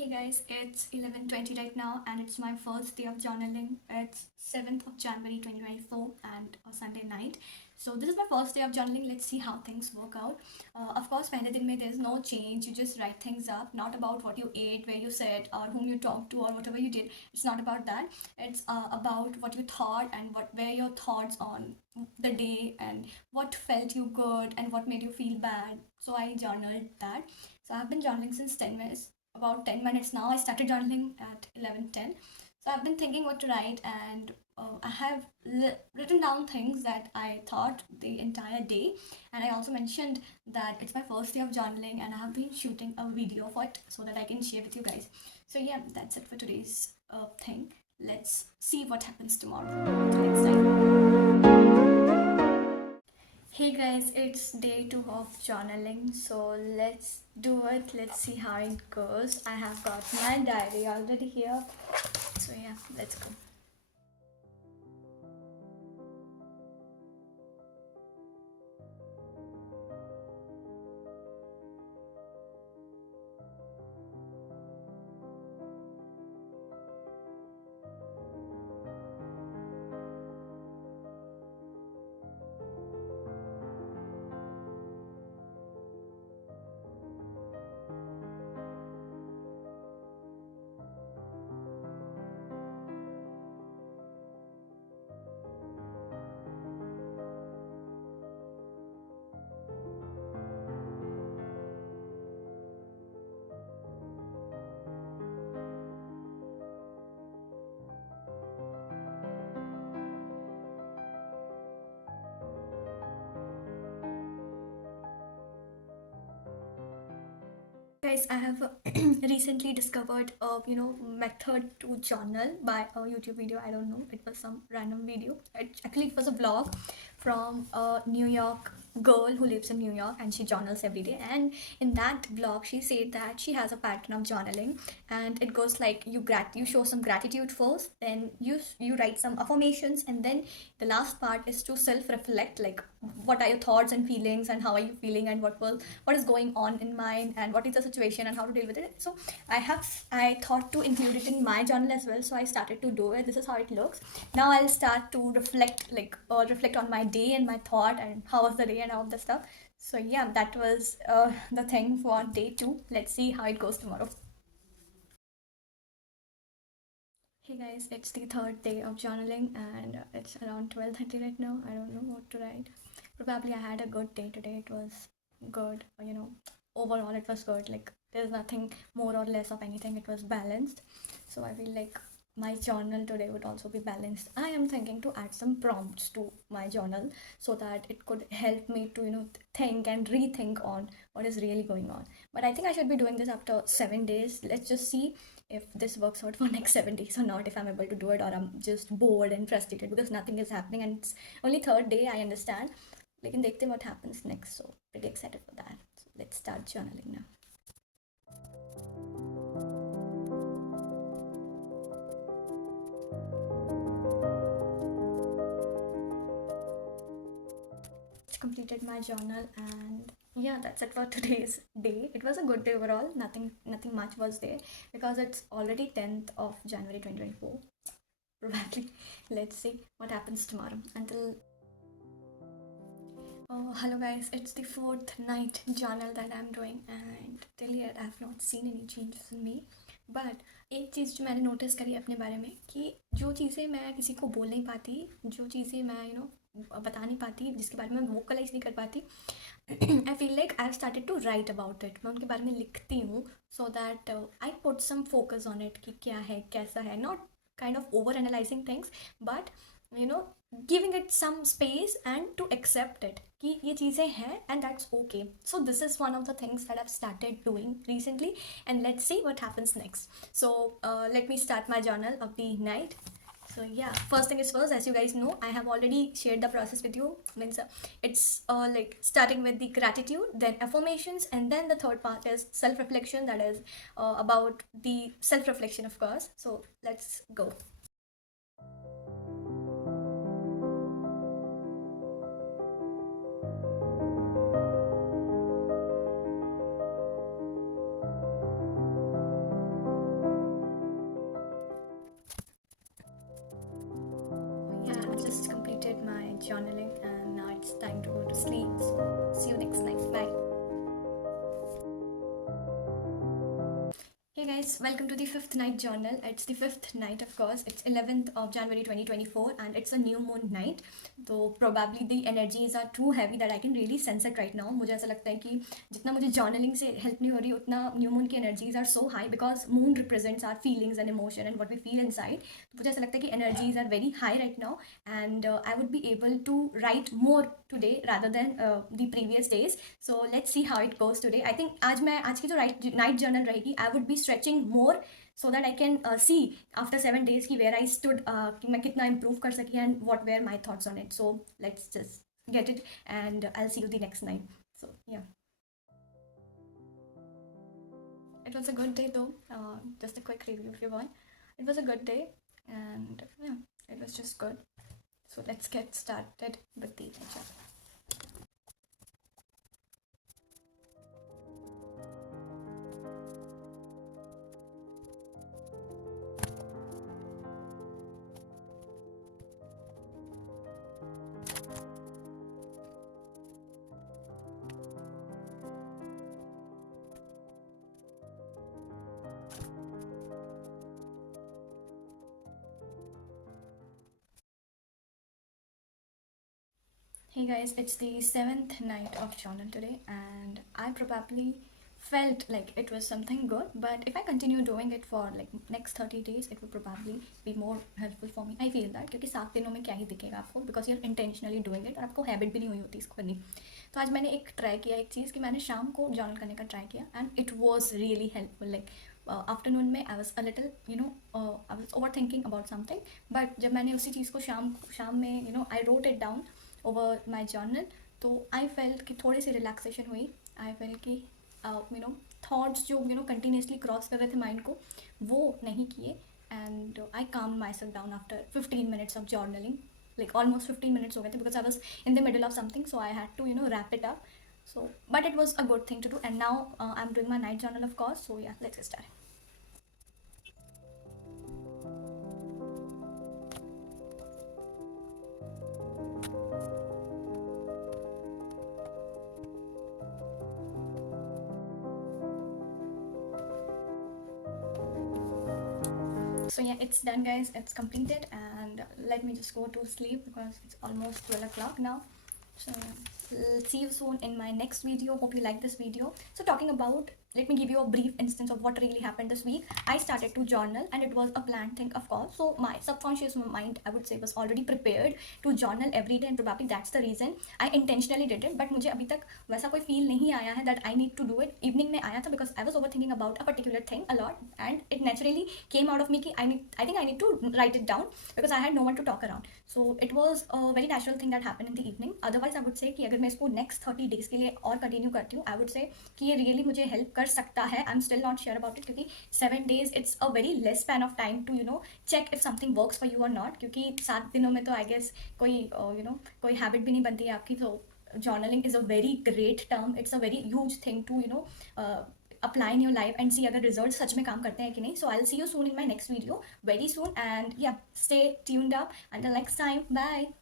Hey guys, it's 11:20 right now and it's my first day of journaling. It's 7th of January 2024 and a Sunday night. So this is my first day of journaling. Let's see how things work out. Of course, पहले दिन में there's no change. You just write things up, not about what you ate, where you sat, or whom you talked to, or whatever you did. It's not about that. It's about what you thought and what were your thoughts on the day and what felt you good and what made you feel bad. So I journaled that. So I've been journaling since 10 minutes, about 10 minutes now. I started journaling at 11:10. So I've been thinking what to write, and I have written down things that I thought the entire day. And I also mentioned that it's my first day of journaling, and I have been shooting a video for it so that I can share with you guys. So yeah, that's it for today's thing. Let's see what happens tomorrow. Until next time. Hey guys, it's day 2 of journaling, so let's do it. Let's see how it goes. I have got my diary already here, so yeah, let's go. Guys, I have recently discovered a method to journal by a YouTube video. I don't know, it was some random video. It was a vlog from a New York girl who lives in New York, and she journals every day. And in that vlog, she said that she has a pattern of journaling, and it goes like you show some gratitude first, then you write some affirmations, and then the last part is to self reflect, like what are your thoughts and feelings, and how are you feeling, and what is going on in mind, and what is the situation, and how to deal with it. So I thought to include it in my journal as well, so I started to do it. This is how it looks. Now I'll start to reflect on my day and my thought and how was the day and all the stuff. So yeah, that was the thing for day 2. Let's see how it goes tomorrow. Hey guys, it's the third day of journaling, and it's around 12:30 right now. I don't know what to write. Probably I had a good day today. It was good, overall it was good. Like there's nothing more or less of anything. It was balanced. So I feel like my journal today would also be balanced. I am thinking to add some prompts to my journal so that it could help me to, think and rethink on what is really going on. But I think I should be doing this after 7 days. Let's just see if this works out for next 7 days or not, if I'm able to do it, or I'm just bored and frustrated because nothing is happening and it's only third day. I understand. We can देखते what happens next. So pretty excited for that. So let's start journaling now. Completed my journal, and yeah, that's it for today's day. It was a good day overall. Nothing much was there because it's already 10th of January 2024. Probably. Let's see what happens tomorrow. Until oh, hello guys, it's the fourth night journal that I'm doing, and till yet I have not seen any changes in me. But एक चीज़ जो मैंने notice करी अपने बारे में, कि जो चीज़ें मैं किसी को बोल नहीं पाती, जो चीज़ें मैं बता नहीं पाती, जिसके बारे में वोकलाइज नहीं कर पाती, I feel like I have started to write about it. मैं उनके बारे में लिखती हूँ so that I put some focus on it कि क्या है कैसा है. Not kind of over analysing things, but giving it some space and to accept it कि ये चीज़ें हैं, and that's okay. So this is one of the things that I've started doing recently, and let's see what happens next. So let me start my journal of the night. So yeah, first thing is first, as you guys know, I have already shared the process with you. Means it's like starting with the gratitude, then affirmations, and then the third part is self-reflection. That is about the self-reflection, of course. So let's go. journaling, and now it's time to go to sleep. So see you next night. Bye. Hey guys, welcome to the fifth night journal. It's the fifth night, of course. It's 11th of January 2024 and it's a new moon night. So probably the energies are too heavy that I can really sense it right now. मुझे ऐसा लगता है कि जितना मुझे journaling से help नहीं हो रही उतना new moon की energies are so high because moon represents our feelings and emotion and what we feel inside. तो मुझे ऐसा लगता है कि energies are very high right now and I would be able to write more today rather than the previous days. So let's see how it goes today. I think आज की जो night journal रहेगी, I would be stretching more so that I can see after 7 days ki where I stood, कि मैं कितना improve कर सकी and what were my thoughts on it. So let's just get it and I'll see you the next night. So yeah. It was a good day though. Just a quick review if you want. It was a good day and yeah, it was just good. So let's get started with the lecture. Hey guys, it's the 7th night of journal today and I probably felt like it was something good, but if I continue doing it for like next 30 days it would probably be more helpful for me. I feel that क्योंकि 7 दिनों में क्या ही दिखेगा आपको, because you're intentionally doing it और आपको habit भी नहीं हुई होती इसको करनी. तो आज मैंने एक ट्राई किया, एक चीज़ कि मैंने शाम को जर्नल करने का ट्राई किया and it was really helpful. Like afternoon में I was a little I was overthinking about something, but जब मैंने उसी चीज़ को शाम में I wrote it down over my journal, तो आई फेल्ट कि थोड़ी सी रिलैक्सेशन हुई. आई फेल्ट कि थॉट्स जो कंटिन्यूसली क्रॉस कर रहे थे माइंड को वो नहीं किए एंड आई काम my self down after 15 minutes of journaling. Like almost 15 minutes हो गए थे because I was in the middle of something, so I had to wrap it up. So but it was a good thing to do and now I'm doing my night journal, of course. So yeah, let's get started. So yeah, it's done guys, it's completed and let me just go to sleep because it's almost 12 o'clock now. So see you soon in my next video. Hope you like this video. So talking about, let me give you a brief instance of what really happened this week. I started to journal and it was a planned thing, of course. So my subconscious mind, I would say, was already prepared to journal every day and probably that's the reason I intentionally did it. But मुझे अभी तक वैसा कोई feel नहीं आया है that I need to do it. Evening में आया था because I was overthinking about a particular thing a lot and it naturally came out of me कि I think I need to write it down because I had no one to talk around. So it was a very natural thing that happened in the evening. Otherwise I would say कि अगर मैं इसको next 30 days के लिए और continue करती हूँ, I would say कि ये really मुझे help कर सकता है. I'm still not sure about it क्योंकि 7 days it's a very less span of time to check if something works for you or not. क्योंकि 7 दिनों में तो I guess कोई कोई habit भी नहीं बनती है आपकी. So journaling is a very great term. It's a very huge thing to apply in your life and see अगर results सच में काम करते हैं कि नहीं. So I'll see you soon in my next video very soon and yeah, stay tuned up until next time. Bye.